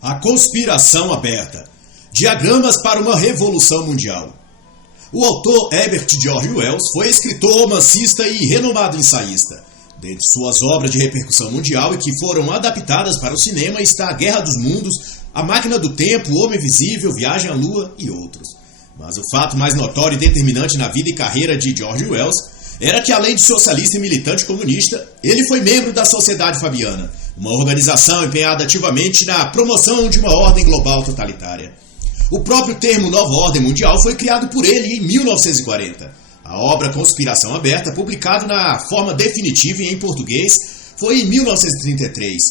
A conspiração aberta. Diagramas para uma revolução mundial. O autor Herbert George Wells foi escritor, romancista e renomado ensaísta. Dentre suas obras de repercussão mundial e que foram adaptadas para o cinema está A Guerra dos Mundos, A Máquina do Tempo, O Homem Invisível, Viagem à Lua e outros. Mas o fato mais notório e determinante na vida e carreira de George Wells era que, além de socialista e militante comunista, ele foi membro da Sociedade Fabiana, uma organização empenhada ativamente na promoção de uma ordem global totalitária. O próprio termo Nova Ordem Mundial foi criado por ele em 1940. A obra Conspiração Aberta, publicada na forma definitiva e em português, foi em 1933.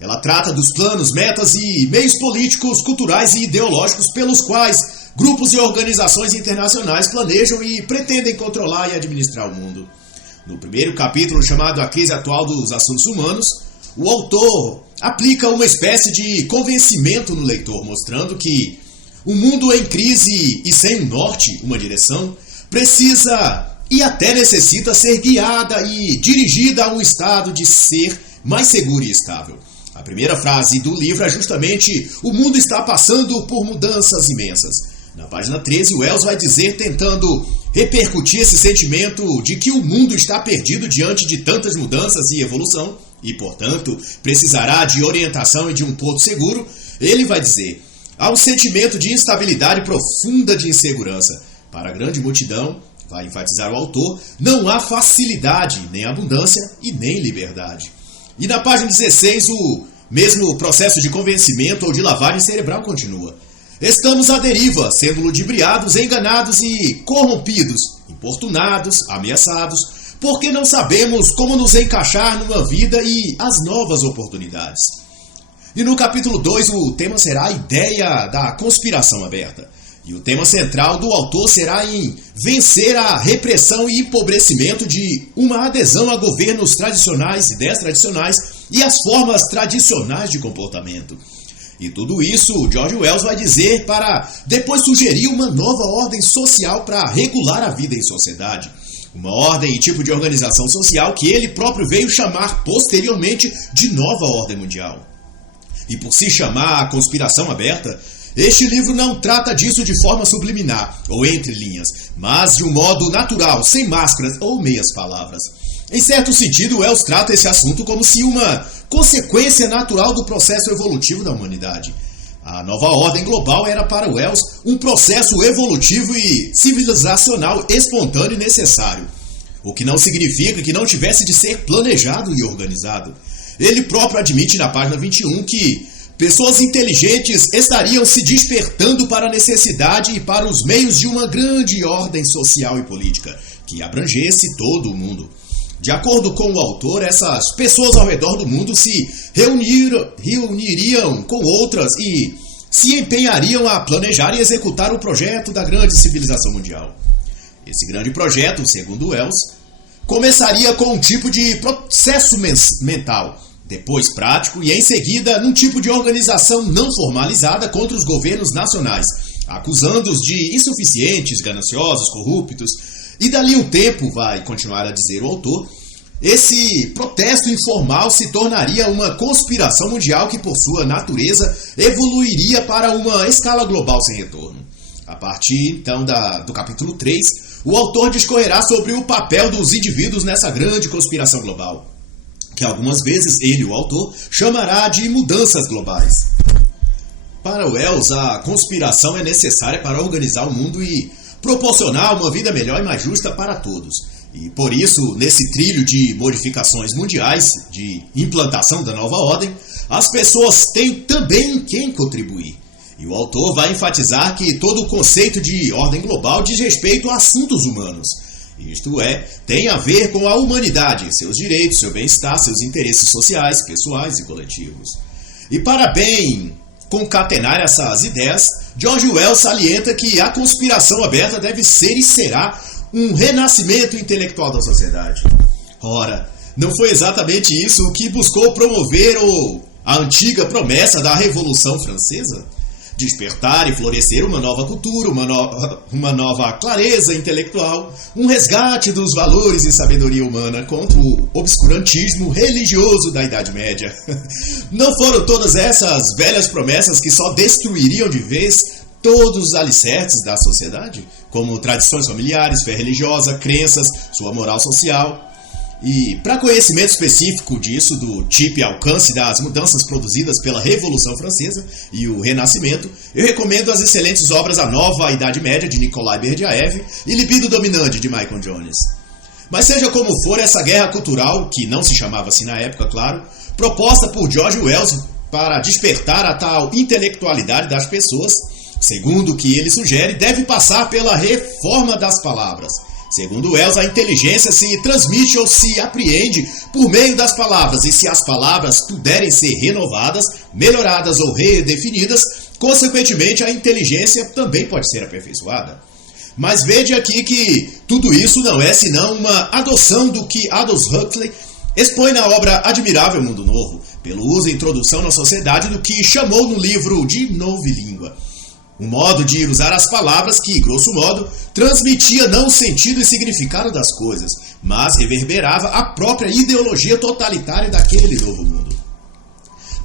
Ela trata dos planos, metas e meios políticos, culturais e ideológicos pelos quais grupos e organizações internacionais planejam e pretendem controlar e administrar o mundo. No primeiro capítulo, chamado A Crise Atual dos Assuntos Humanos, o autor aplica uma espécie de convencimento no leitor, mostrando que o mundo em crise e sem um norte, uma direção, precisa e até necessita ser guiada e dirigida a um estado de ser mais seguro e estável. A primeira frase do livro é justamente: o mundo está passando por mudanças imensas. Na página 13, Wells vai dizer, tentando repercutir esse sentimento de que o mundo está perdido diante de tantas mudanças e evolução, e, portanto, precisará de orientação e de um porto seguro, ele vai dizer: há um sentimento de instabilidade profunda de insegurança. Para a grande multidão, vai enfatizar o autor, não há facilidade, nem abundância e nem liberdade. E na página 16, o mesmo processo de convencimento ou de lavagem cerebral continua. Estamos à deriva, sendo ludibriados, enganados e corrompidos, importunados, ameaçados, porque não sabemos como nos encaixar numa vida e as novas oportunidades. E no capítulo 2, o tema será a ideia da conspiração aberta. E o tema central do autor será em vencer a repressão e empobrecimento de uma adesão a governos tradicionais, ideias tradicionais e as formas tradicionais de comportamento. E tudo isso, George Wells vai dizer para depois sugerir uma nova ordem social para regular a vida em sociedade. Uma ordem e tipo de organização social que ele próprio veio chamar posteriormente de Nova Ordem Mundial. E por se chamar A Conspiração Aberta, este livro não trata disso de forma subliminar ou entre linhas, mas de um modo natural, sem máscaras ou meias palavras. Em certo sentido, Wells trata esse assunto como se uma consequência natural do processo evolutivo da humanidade. A nova ordem global era para Wells um processo evolutivo e civilizacional espontâneo e necessário, o que não significa que não tivesse de ser planejado e organizado. Ele próprio admite na página 21 que pessoas inteligentes estariam se despertando para a necessidade e para os meios de uma grande ordem social e política, que abrangesse todo o mundo. De acordo com o autor, essas pessoas ao redor do mundo se reuniriam com outras e se empenhariam a planejar e executar o projeto da grande civilização mundial. Esse grande projeto, segundo Wells, começaria com um tipo de processo mental, depois prático e em seguida num tipo de organização não formalizada contra os governos nacionais, acusando-os de insuficientes, gananciosos, corruptos. E dali um tempo, vai continuar a dizer o autor, esse protesto informal se tornaria uma conspiração mundial que, por sua natureza, evoluiria para uma escala global sem retorno. A partir, então, do capítulo 3, o autor discorrerá sobre o papel dos indivíduos nessa grande conspiração global, que algumas vezes ele, o autor, chamará de mudanças globais. Para Wells, a conspiração é necessária para organizar o mundo e proporcionar uma vida melhor e mais justa para todos. E por isso, nesse trilho de modificações mundiais, de implantação da nova ordem, as pessoas têm também quem contribuir. E o autor vai enfatizar que todo o conceito de ordem global diz respeito a assuntos humanos. Isto é, tem a ver com a humanidade, seus direitos, seu bem-estar, seus interesses sociais, pessoais e coletivos. E para bem concatenar essas ideias, George Wells salienta que a conspiração aberta deve ser e será um renascimento intelectual da sociedade. Ora, não foi exatamente isso o que buscou promover a antiga promessa da Revolução Francesa? despertar e florescer uma nova cultura, uma nova clareza intelectual, um resgate dos valores e sabedoria humana contra o obscurantismo religioso da Idade Média. Não foram todas essas velhas promessas que só destruiriam de vez todos os alicerces da sociedade, como tradições familiares, fé religiosa, crenças, sua moral social? E para conhecimento específico disso, do tipo e alcance das mudanças produzidas pela Revolução Francesa e o Renascimento, eu recomendo as excelentes obras A Nova Idade Média, de Nikolai Berdyaev, e Libido Dominante, de Michael Jones. Mas seja como for, essa guerra cultural, que não se chamava assim na época, claro, proposta por George Wells para despertar a tal intelectualidade das pessoas, segundo o que ele sugere, deve passar pela reforma das palavras. Segundo Wells, a inteligência se transmite ou se apreende por meio das palavras, e se as palavras puderem ser renovadas, melhoradas ou redefinidas, consequentemente a inteligência também pode ser aperfeiçoada. Mas veja aqui que tudo isso não é senão uma adoção do que Aldous Huxley expõe na obra Admirável Mundo Novo, pelo uso e introdução na sociedade do que chamou no livro de Novilíngua. Um modo de usar as palavras que, grosso modo, transmitia não o sentido e significado das coisas, mas reverberava a própria ideologia totalitária daquele novo mundo.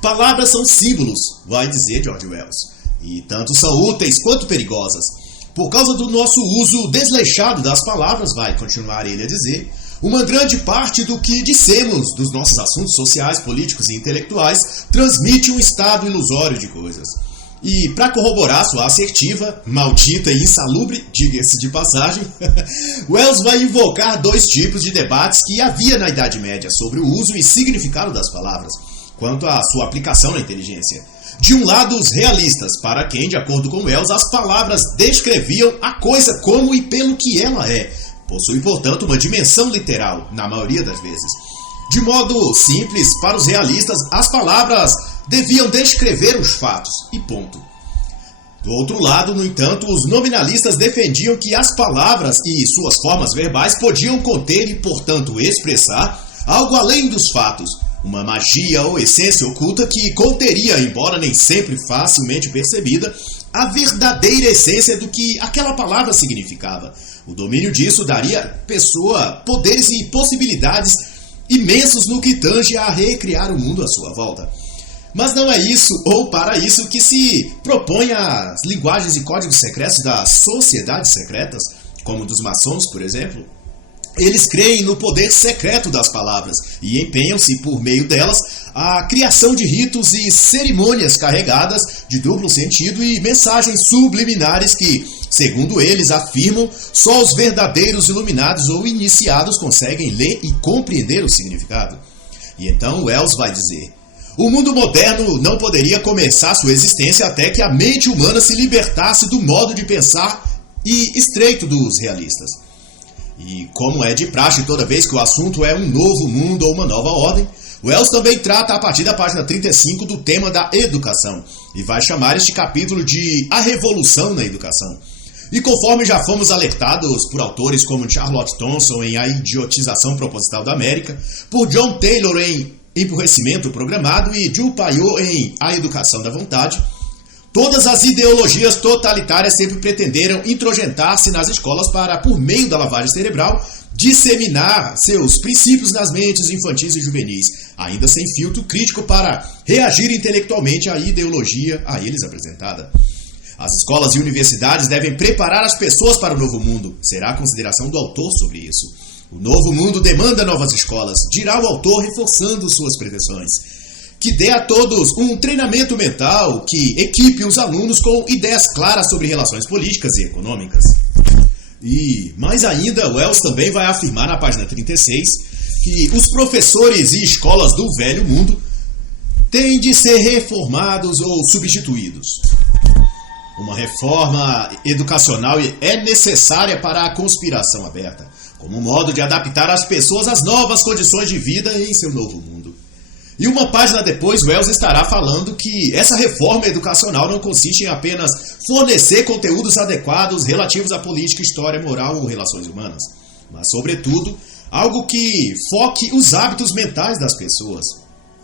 Palavras são símbolos, vai dizer George Wells, e tanto são úteis quanto perigosas. Por causa do nosso uso desleixado das palavras, vai continuar ele a dizer, uma grande parte do que dissemos dos nossos assuntos sociais, políticos e intelectuais transmite um estado ilusório de coisas. E para corroborar sua assertiva, maldita e insalubre, diga-se de passagem, Wells vai invocar dois tipos de debates que havia na Idade Média sobre o uso e significado das palavras, quanto à sua aplicação na inteligência. De um lado, os realistas, para quem, de acordo com Wells, as palavras descreviam a coisa como e pelo que ela é, possui, portanto, uma dimensão literal, na maioria das vezes. De modo simples, para os realistas, as palavras deviam descrever os fatos, e ponto. Do outro lado, no entanto, os nominalistas defendiam que as palavras e suas formas verbais podiam conter e, portanto, expressar algo além dos fatos, uma magia ou essência oculta que conteria, embora nem sempre facilmente percebida, a verdadeira essência do que aquela palavra significava. O domínio disso daria à pessoa poderes e possibilidades imensos no que tange a recriar o mundo à sua volta. Mas não é isso, ou para isso, que se propõe as linguagens e códigos secretos das sociedades secretas, como dos maçons, por exemplo. Eles creem no poder secreto das palavras e empenham-se, por meio delas, a criação de ritos e cerimônias carregadas de duplo sentido e mensagens subliminares que, segundo eles afirmam, só os verdadeiros iluminados ou iniciados conseguem ler e compreender o significado. E então Wells vai dizer: o mundo moderno não poderia começar sua existência até que a mente humana se libertasse do modo de pensar e estreito dos realistas. E como é de praxe toda vez que o assunto é um novo mundo ou uma nova ordem, Wells também trata a partir da página 35 do tema da educação, e vai chamar este capítulo de A Revolução na Educação. E conforme já fomos alertados por autores como Charlotte Thompson em A Idiotização Proposital da América, por John Taylor em Emburrecimento Programado e Jules Payot em A Educação da Vontade, todas as ideologias totalitárias sempre pretenderam introjetar-se nas escolas para, por meio da lavagem cerebral, disseminar seus princípios nas mentes infantis e juvenis, ainda sem filtro crítico para reagir intelectualmente à ideologia a eles apresentada. As escolas e universidades devem preparar as pessoas para o novo mundo, será a consideração do autor sobre isso. O novo mundo demanda novas escolas, dirá o autor reforçando suas pretensões. Que dê a todos um treinamento mental que equipe os alunos com ideias claras sobre relações políticas e econômicas. E, mais ainda, Wells também vai afirmar na página 36 que os professores e escolas do velho mundo têm de ser reformados ou substituídos. Uma reforma educacional é necessária para a conspiração aberta, como modo de adaptar as pessoas às novas condições de vida em seu novo mundo. E uma página depois, Wells estará falando que essa reforma educacional não consiste em apenas fornecer conteúdos adequados relativos à política, história, moral ou relações humanas, mas, sobretudo, algo que foque os hábitos mentais das pessoas.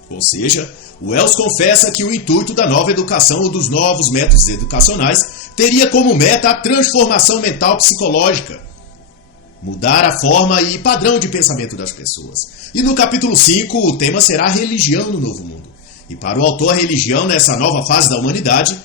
Ou seja, o Wells confessa que o intuito da nova educação ou dos novos métodos educacionais teria como meta a transformação mental psicológica, mudar a forma e padrão de pensamento das pessoas. E no capítulo 5, o tema será a religião no novo mundo. E para o autor, a religião nessa nova fase da humanidade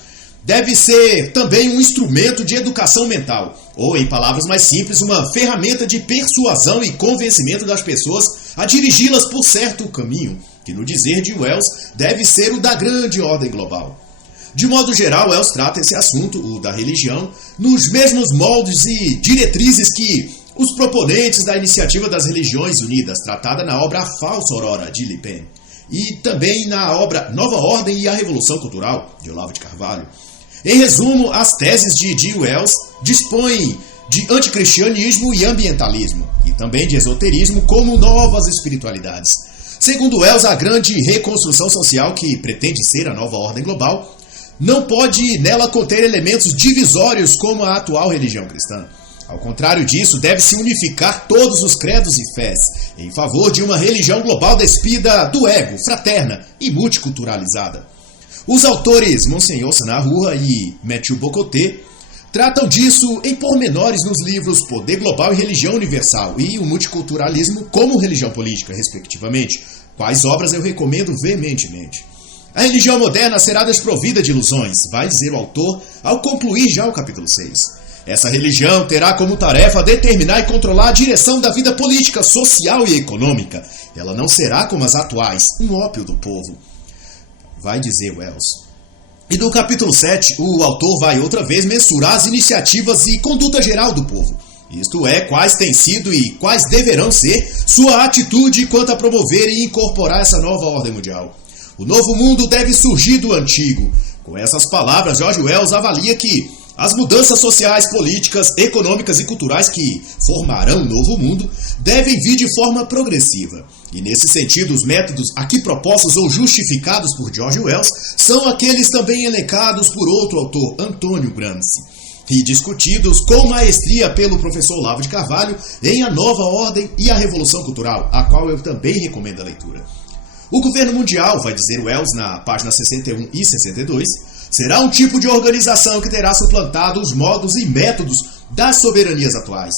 deve ser também um instrumento de educação mental, ou, em palavras mais simples, uma ferramenta de persuasão e convencimento das pessoas a dirigi-las por certo caminho, que no dizer de Wells deve ser o da grande ordem global. De modo geral, Wells trata esse assunto, o da religião, nos mesmos moldes e diretrizes que os proponentes da Iniciativa das Religiões Unidas, tratada na obra A Falsa Aurora, de Le Pen, e também na obra Nova Ordem e a Revolução Cultural, de Olavo de Carvalho. Em resumo, as teses de G. Wells dispõem de anticristianismo e ambientalismo, e também de esoterismo como novas espiritualidades. Segundo Wells, a grande reconstrução social que pretende ser a nova ordem global não pode nela conter elementos divisórios como a atual religião cristã. Ao contrário disso, deve-se unificar todos os credos e fés em favor de uma religião global despida do ego, fraterna e multiculturalizada. Os autores Monsenhor Sanahua e Mathieu Bocoté tratam disso em pormenores nos livros Poder Global e Religião Universal e o Multiculturalismo como Religião Política, respectivamente, quais obras eu recomendo veementemente. A religião moderna será desprovida de ilusões, vai dizer o autor ao concluir já o capítulo 6. Essa religião terá como tarefa determinar e controlar a direção da vida política, social e econômica. Ela não será como as atuais, um ópio do povo, vai dizer Wells. E no capítulo 7, o autor vai outra vez mensurar as iniciativas e conduta geral do povo. Isto é, quais têm sido e quais deverão ser sua atitude quanto a promover e incorporar essa nova ordem mundial. O novo mundo deve surgir do antigo. Com essas palavras, George Wells avalia que as mudanças sociais, políticas, econômicas e culturais que formarão o novo mundo devem vir de forma progressiva. E nesse sentido, os métodos aqui propostos ou justificados por George Wells são aqueles também elencados por outro autor, Antônio Gramsci, e discutidos com maestria pelo professor Olavo de Carvalho em A Nova Ordem e a Revolução Cultural, a qual eu também recomendo a leitura. O governo mundial, vai dizer Wells na página 61 e 62, será um tipo de organização que terá suplantado os modos e métodos das soberanias atuais.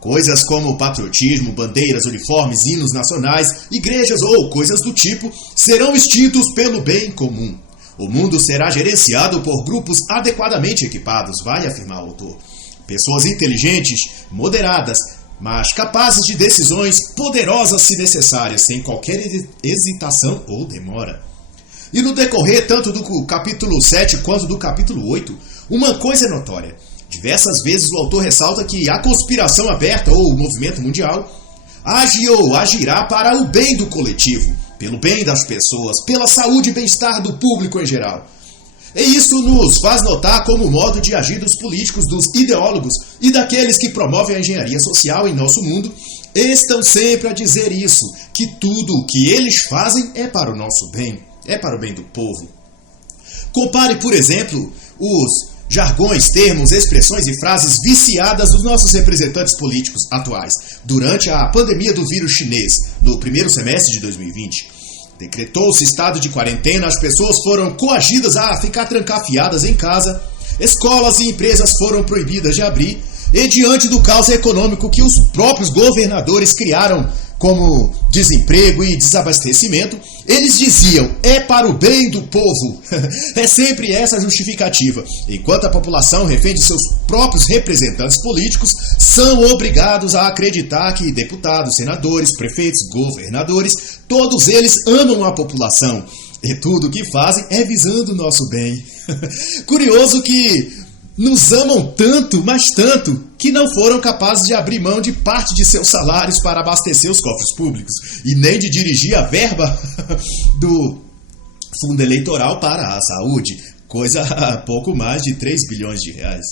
Coisas como patriotismo, bandeiras, uniformes, hinos nacionais, igrejas ou coisas do tipo serão extintos pelo bem comum. O mundo será gerenciado por grupos adequadamente equipados, vai afirmar o autor. Pessoas inteligentes, moderadas, mas capazes de decisões poderosas se necessárias, sem qualquer hesitação ou demora. E no decorrer tanto do capítulo 7 quanto do capítulo 8, uma coisa é notória. Diversas vezes o autor ressalta que a conspiração aberta ou o movimento mundial age ou agirá para o bem do coletivo, pelo bem das pessoas, pela saúde e bem-estar do público em geral. E isso nos faz notar como o modo de agir dos políticos, dos ideólogos e daqueles que promovem a engenharia social em nosso mundo estão sempre a dizer isso, que tudo o que eles fazem é para o nosso bem, é para o bem do povo. Compare, por exemplo, os jargões, termos, expressões e frases viciadas dos nossos representantes políticos atuais durante a pandemia do vírus chinês, no primeiro semestre de 2020. Decretou-se estado de quarentena, as pessoas foram coagidas a ficar trancafiadas em casa, escolas e empresas foram proibidas de abrir, e diante do caos econômico que os próprios governadores criaram como desemprego e desabastecimento, eles diziam, é para o bem do povo. É sempre essa a justificativa. Enquanto a população refém de seus próprios representantes políticos, são obrigados a acreditar que deputados, senadores, prefeitos, governadores, todos eles amam a população. E tudo o que fazem é visando o nosso bem. Curioso que nos amam tanto, mas tanto, que não foram capazes de abrir mão de parte de seus salários para abastecer os cofres públicos e nem de dirigir a verba do fundo eleitoral para a saúde, coisa a pouco mais de 3 bilhões de reais.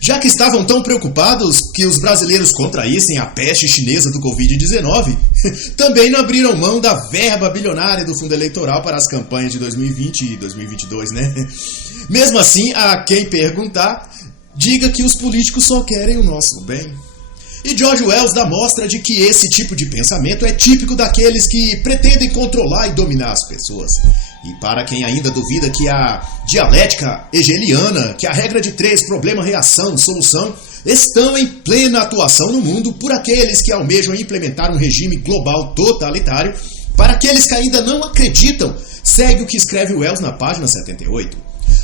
Já que estavam tão preocupados que os brasileiros contraíssem a peste chinesa do Covid-19, também não abriram mão da verba bilionária do fundo eleitoral para as campanhas de 2020 e 2022, né? Mesmo assim, a quem perguntar, diga que os políticos só querem o nosso bem. E George Wells dá mostra de que esse tipo de pensamento é típico daqueles que pretendem controlar e dominar as pessoas. E para quem ainda duvida que a dialética hegeliana, que a regra de 3, problema, reação, solução, estão em plena atuação no mundo por aqueles que almejam implementar um regime global totalitário, para aqueles que ainda não acreditam, segue o que escreve Wells na página 78.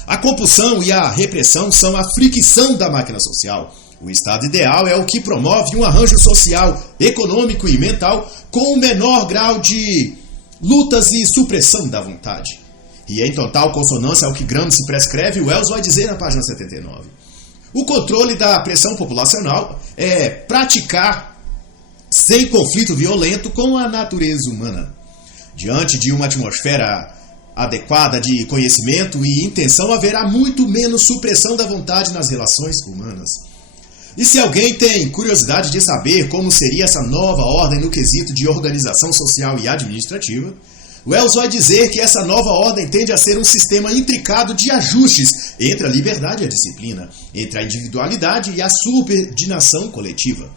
A compulsão e a repressão são a fricção da máquina social. O estado ideal é o que promove um arranjo social, econômico e mental com o menor grau de lutas e supressão da vontade. E em total consonância ao que Gramsci prescreve, Wells vai dizer na página 79. O controle da pressão populacional é praticar sem conflito violento com a natureza humana. Diante de uma atmosfera adequada de conhecimento e intenção, haverá muito menos supressão da vontade nas relações humanas. E se alguém tem curiosidade de saber como seria essa nova ordem no quesito de organização social e administrativa, Wells vai dizer que essa nova ordem tende a ser um sistema intricado de ajustes entre a liberdade e a disciplina, entre a individualidade e a subordinação coletiva.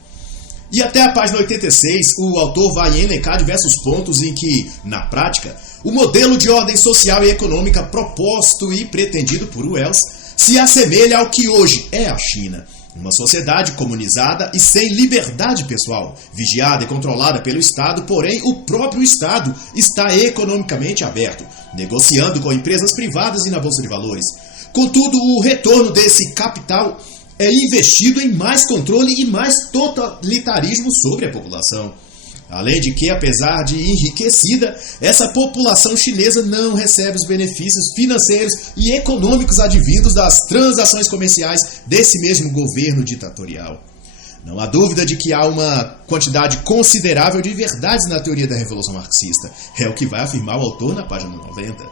E até a página 86, o autor vai elencar diversos pontos em que, na prática, o modelo de ordem social e econômica proposto e pretendido por Wells se assemelha ao que hoje é a China. Uma sociedade comunizada e sem liberdade pessoal, vigiada e controlada pelo Estado, porém o próprio Estado está economicamente aberto, negociando com empresas privadas e na Bolsa de Valores. Contudo, o retorno desse capital é investido em mais controle e mais totalitarismo sobre a população. Além de que, apesar de enriquecida, essa população chinesa não recebe os benefícios financeiros e econômicos advindos das transações comerciais desse mesmo governo ditatorial. Não há dúvida de que há uma quantidade considerável de verdades na teoria da Revolução Marxista. É o que vai afirmar o autor na página 90.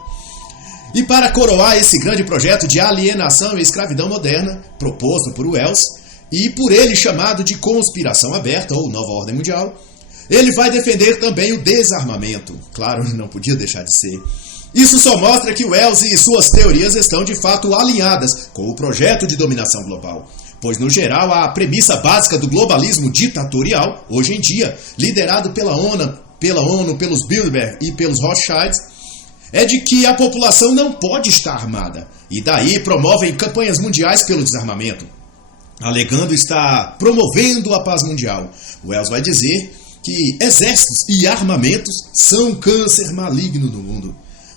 E para coroar esse grande projeto de alienação e escravidão moderna, proposto por Wells, e por ele chamado de conspiração aberta ou nova ordem mundial, ele vai defender também o desarmamento. Claro, não podia deixar de ser. Isso só mostra que Wells e suas teorias estão de fato alinhadas com o projeto de dominação global. Pois, no geral, a premissa básica do globalismo ditatorial, hoje em dia, liderado pela ONU, pelos Bilderberg e pelos Rothschilds, é de que a população não pode estar armada, e daí promovem campanhas mundiais pelo desarmamento, alegando estar promovendo a paz mundial. Wells vai dizer que exércitos e armamentos são um câncer maligno no mundo.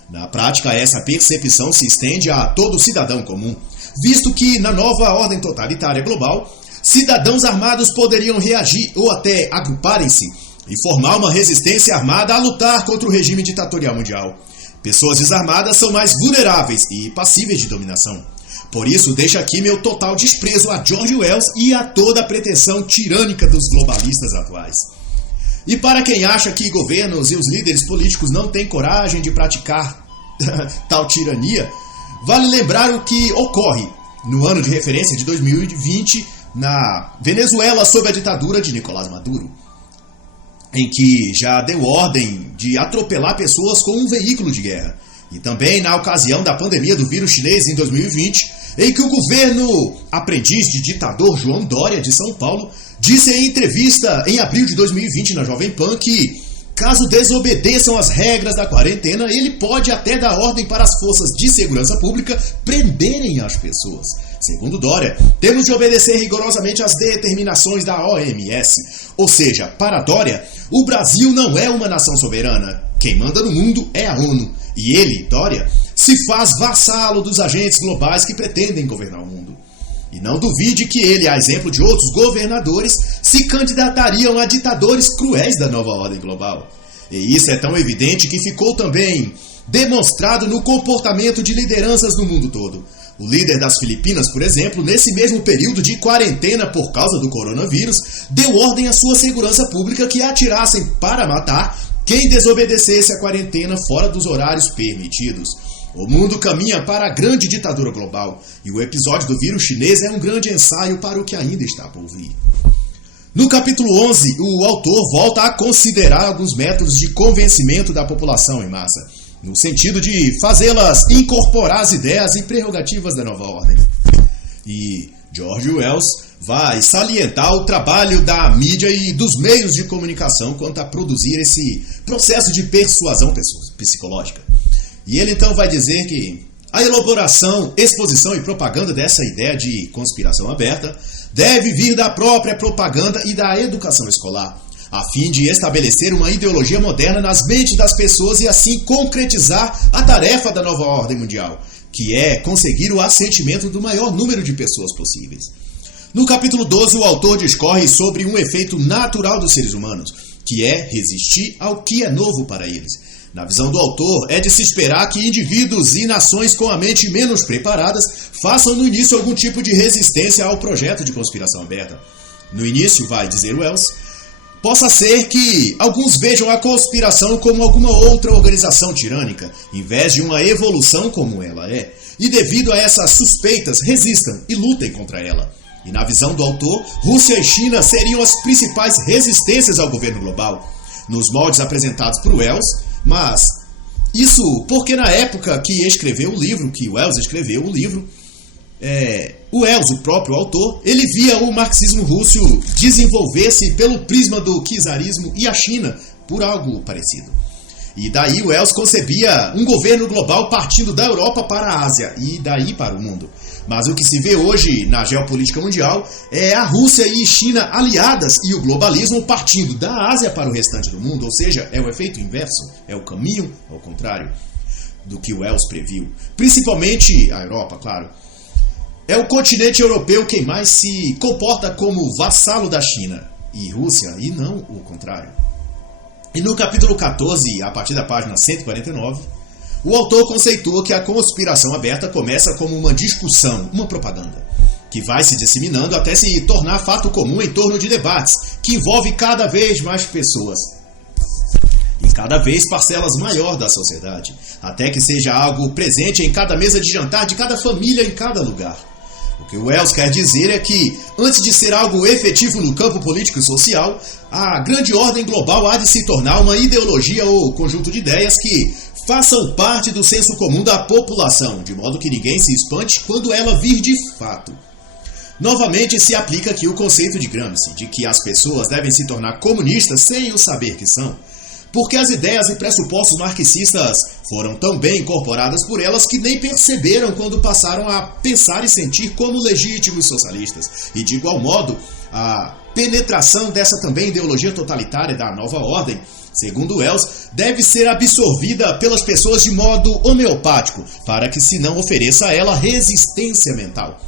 Na prática, essa percepção se estende a todo cidadão comum, visto que na nova ordem totalitária global, cidadãos armados poderiam reagir ou até agruparem-se e formar uma resistência armada a lutar contra o regime ditatorial mundial. Pessoas desarmadas são mais vulneráveis e passíveis de dominação. Por isso, deixo aqui meu total desprezo a George Wells e a toda a pretensão tirânica dos globalistas atuais. E para quem acha que governos e os líderes políticos não têm coragem de praticar tal tirania, vale lembrar o que ocorre no ano de referência de 2020 na Venezuela sob a ditadura de Nicolás Maduro, em que já deu ordem de atropelar pessoas com um veículo de guerra. E também na ocasião da pandemia do vírus chinês em 2020, em que o governo aprendiz de ditador João Dória, de São Paulo, disse em entrevista em abril de 2020 na Jovem Pan que, caso desobedeçam as regras da quarentena, ele pode até dar ordem para as forças de segurança pública prenderem as pessoas. Segundo Dória, temos de obedecer rigorosamente às determinações da OMS. Ou seja, para Dória, o Brasil não é uma nação soberana. Quem manda no mundo é a ONU. E ele, Dória, se faz vassalo dos agentes globais que pretendem governar o mundo. E não duvide que ele, a exemplo de outros governadores, se candidatariam a ditadores cruéis da nova ordem global. E isso é tão evidente que ficou também demonstrado no comportamento de lideranças no mundo todo. O líder das Filipinas, por exemplo, nesse mesmo período de quarentena por causa do coronavírus, deu ordem à sua segurança pública que atirassem para matar quem desobedecesse a quarentena fora dos horários permitidos. O mundo caminha para a grande ditadura global, e o episódio do vírus chinês é um grande ensaio para o que ainda está por vir. No capítulo 11, o autor volta a considerar alguns métodos de convencimento da população em massa, no sentido de fazê-las incorporar as ideias e prerrogativas da nova ordem. E George Wells vai salientar o trabalho da mídia e dos meios de comunicação quanto a produzir esse processo de persuasão psicológica. E ele então vai dizer que a elaboração, exposição e propaganda dessa ideia de conspiração aberta deve vir da própria propaganda e da educação escolar, a fim de estabelecer uma ideologia moderna nas mentes das pessoas e assim concretizar a tarefa da nova ordem mundial, que é conseguir o assentimento do maior número de pessoas possíveis. No capítulo 12, o autor discorre sobre um efeito natural dos seres humanos, que é resistir ao que é novo para eles. Na visão do autor, é de se esperar que indivíduos e nações com a mente menos preparadas façam no início algum tipo de resistência ao projeto de conspiração aberta. No início, vai dizer Wells, possa ser que alguns vejam a conspiração como alguma outra organização tirânica, em vez de uma evolução como ela é, e devido a essas suspeitas, resistam e lutem contra ela. E na visão do autor, Rússia e China seriam as principais resistências ao governo global, nos moldes apresentados por Wells, mas isso porque na época que Wells escreveu o livro, Wells, o próprio autor, ele via o marxismo russo desenvolver-se pelo prisma do czarismo e a China por algo parecido. E daí Wells concebia um governo global partindo da Europa para a Ásia e daí para o mundo. Mas o que se vê hoje na geopolítica mundial é a Rússia e China aliadas e o globalismo partindo da Ásia para o restante do mundo, ou seja, é o efeito inverso, é o caminho ao contrário do que Wells previu. Principalmente a Europa, claro. É o continente europeu quem mais se comporta como vassalo da China e Rússia, e não o contrário. E no capítulo 14, a partir da página 149, o autor conceitua que a conspiração aberta começa como uma discussão, uma propaganda, que vai se disseminando até se tornar fato comum em torno de debates, que envolve cada vez mais pessoas e cada vez parcelas maior da sociedade, até que seja algo presente em cada mesa de jantar de cada família em cada lugar. O que Wells quer dizer é que, antes de ser algo efetivo no campo político e social, a grande ordem global há de se tornar uma ideologia ou conjunto de ideias que façam parte do senso comum da população, de modo que ninguém se espante quando ela vir de fato. Novamente se aplica aqui o conceito de Gramsci, de que as pessoas devem se tornar comunistas sem o saber que são, porque as ideias e pressupostos marxistas foram tão bem incorporadas por elas que nem perceberam quando passaram a pensar e sentir como legítimos socialistas. E de igual modo, a penetração dessa também ideologia totalitária da nova ordem, segundo Wells, deve ser absorvida pelas pessoas de modo homeopático, para que se não ofereça a ela resistência mental.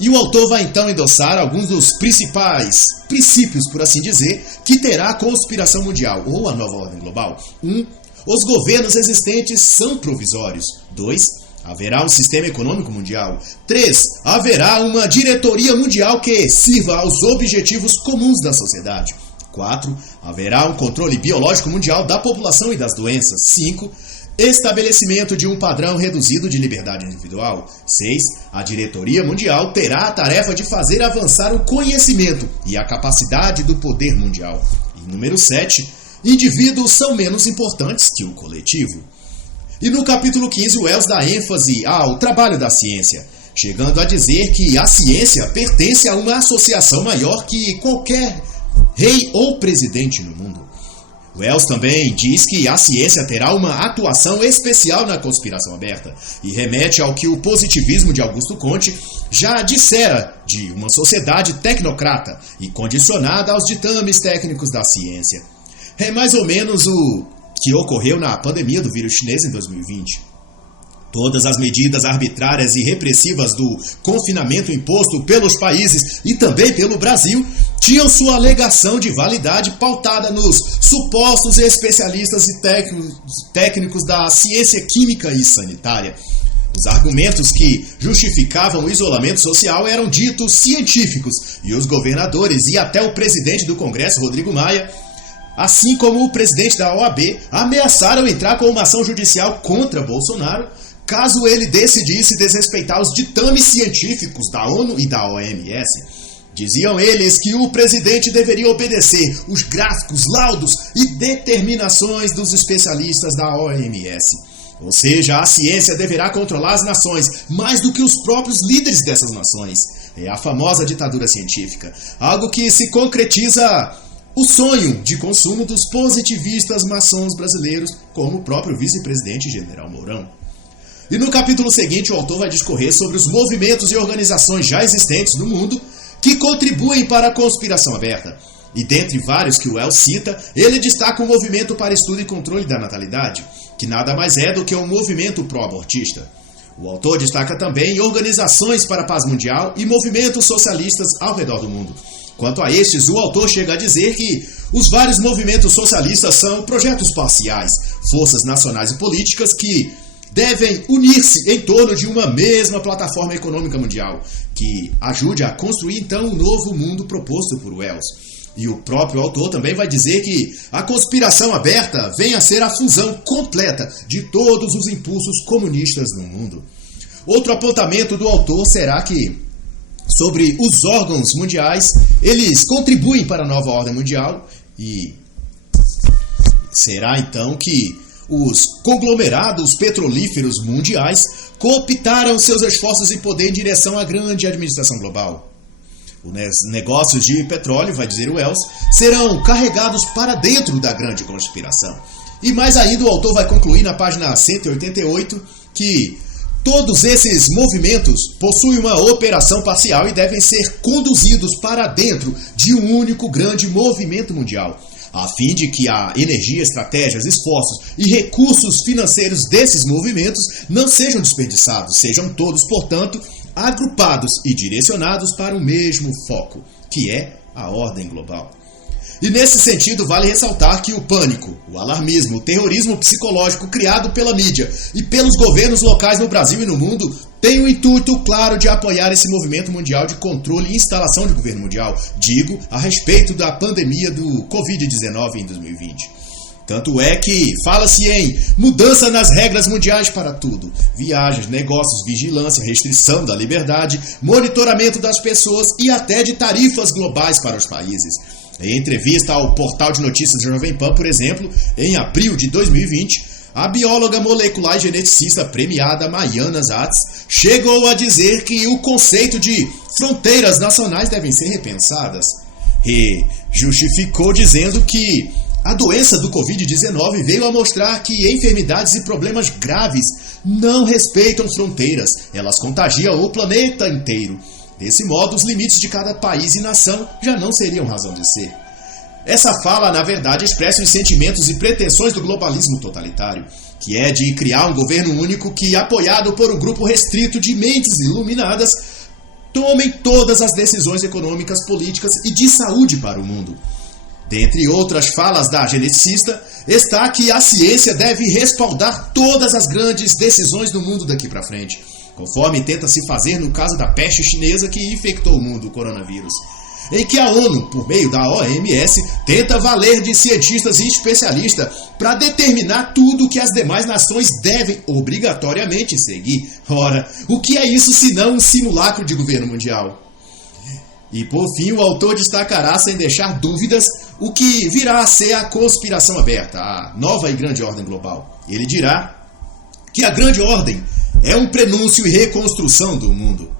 E o autor vai então endossar alguns dos principais princípios, por assim dizer, que terá a conspiração mundial, ou a nova ordem global. 1. Os governos existentes são provisórios. 2. Haverá um sistema econômico mundial. 3. Haverá uma diretoria mundial que sirva aos objetivos comuns da sociedade. 4. Haverá um controle biológico mundial da população e das doenças. 5. Estabelecimento de um padrão reduzido de liberdade individual. 6. A diretoria mundial terá a tarefa de fazer avançar o conhecimento e a capacidade do poder mundial. E número 7. Indivíduos são menos importantes que o coletivo. E no capítulo 15, Wells dá ênfase ao trabalho da ciência, chegando a dizer que a ciência pertence a uma associação maior que qualquer rei ou presidente no mundo. Wells também diz que a ciência terá uma atuação especial na conspiração aberta e remete ao que o positivismo de Augusto Comte já dissera de uma sociedade tecnocrata e condicionada aos ditames técnicos da ciência. É mais ou menos o que ocorreu na pandemia do vírus chinês em 2020. Todas as medidas arbitrárias e repressivas do confinamento imposto pelos países e também pelo Brasil tinham sua alegação de validade pautada nos supostos especialistas e técnicos da ciência química e sanitária. Os argumentos que justificavam o isolamento social eram ditos científicos e os governadores e até o presidente do Congresso, Rodrigo Maia, assim como o presidente da OAB, ameaçaram entrar com uma ação judicial contra Bolsonaro caso ele decidisse desrespeitar os ditames científicos da ONU e da OMS. Diziam eles que o presidente deveria obedecer os gráficos, laudos e determinações dos especialistas da OMS. Ou seja, a ciência deverá controlar as nações mais do que os próprios líderes dessas nações. É a famosa ditadura científica, algo que se concretiza o sonho de consumo dos positivistas maçons brasileiros, como o próprio vice-presidente General Mourão. E no capítulo seguinte, o autor vai discorrer sobre os movimentos e organizações já existentes no mundo que contribuem para a conspiração aberta. E dentre vários que o Wells cita, ele destaca o Movimento para Estudo e Controle da Natalidade, que nada mais é do que um movimento pró-abortista. O autor destaca também organizações para a paz mundial e movimentos socialistas ao redor do mundo. Quanto a estes, o autor chega a dizer que os vários movimentos socialistas são projetos parciais, forças nacionais e políticas que devem unir-se em torno de uma mesma plataforma econômica mundial, que ajude a construir então um novo mundo proposto por Wells. E o próprio autor também vai dizer que a conspiração aberta vem a ser a fusão completa de todos os impulsos comunistas no mundo. Outro apontamento do autor será que, sobre os órgãos mundiais, eles contribuem para a nova ordem mundial e será então que os conglomerados petrolíferos mundiais cooptaram seus esforços e poder em direção à grande administração global. Os negócios de petróleo, vai dizer Wells, serão carregados para dentro da grande conspiração. E mais ainda, o autor vai concluir na página 188 que todos esses movimentos possuem uma operação parcial e devem ser conduzidos para dentro de um único grande movimento mundial, a fim de que a energia, estratégias, esforços e recursos financeiros desses movimentos não sejam desperdiçados, sejam todos, portanto, agrupados e direcionados para o mesmo foco, que é a ordem global. E nesse sentido, vale ressaltar que o pânico, o alarmismo, o terrorismo psicológico criado pela mídia e pelos governos locais no Brasil e no mundo tem o intuito claro de apoiar esse movimento mundial de controle e instalação de governo mundial, digo, a respeito da pandemia do Covid-19 em 2020. Tanto é que fala-se em mudança nas regras mundiais para tudo. Viagens, negócios, vigilância, restrição da liberdade, monitoramento das pessoas e até de tarifas globais para os países. Em entrevista ao portal de notícias Jovem Pan, por exemplo, em abril de 2020, a bióloga molecular e geneticista premiada Mariana Zatz chegou a dizer que o conceito de fronteiras nacionais devem ser repensadas. E justificou dizendo que a doença do Covid-19 veio a mostrar que enfermidades e problemas graves não respeitam fronteiras, elas contagiam o planeta inteiro. Desse modo, os limites de cada país e nação já não seriam razão de ser. Essa fala, na verdade, expressa os sentimentos e pretensões do globalismo totalitário, que é de criar um governo único que, apoiado por um grupo restrito de mentes iluminadas, tomem todas as decisões econômicas, políticas e de saúde para o mundo. Dentre outras falas da geneticista, está que a ciência deve respaldar todas as grandes decisões do mundo daqui para frente, conforme tenta se fazer no caso da peste chinesa que infectou o mundo, o coronavírus, em que a ONU, por meio da OMS, tenta valer de cientistas e especialistas para determinar tudo o que as demais nações devem obrigatoriamente seguir. Ora, o que é isso senão um simulacro de governo mundial? E por fim, o autor destacará, sem deixar dúvidas, o que virá a ser a conspiração aberta, a nova e grande ordem global. Ele dirá que a grande ordem é um prenúncio e reconstrução do mundo.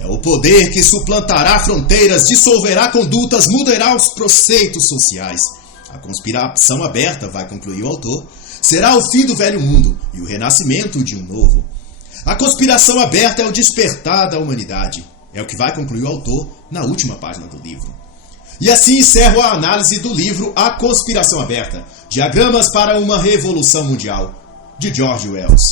É o poder que suplantará fronteiras, dissolverá condutas, mudará os preceitos sociais. A conspiração aberta, vai concluir o autor, será o fim do velho mundo e o renascimento de um novo. A conspiração aberta é o despertar da humanidade. É o que vai concluir o autor na última página do livro. E assim encerro a análise do livro A Conspiração Aberta, Diagramas para uma Revolução Mundial, de George Wells.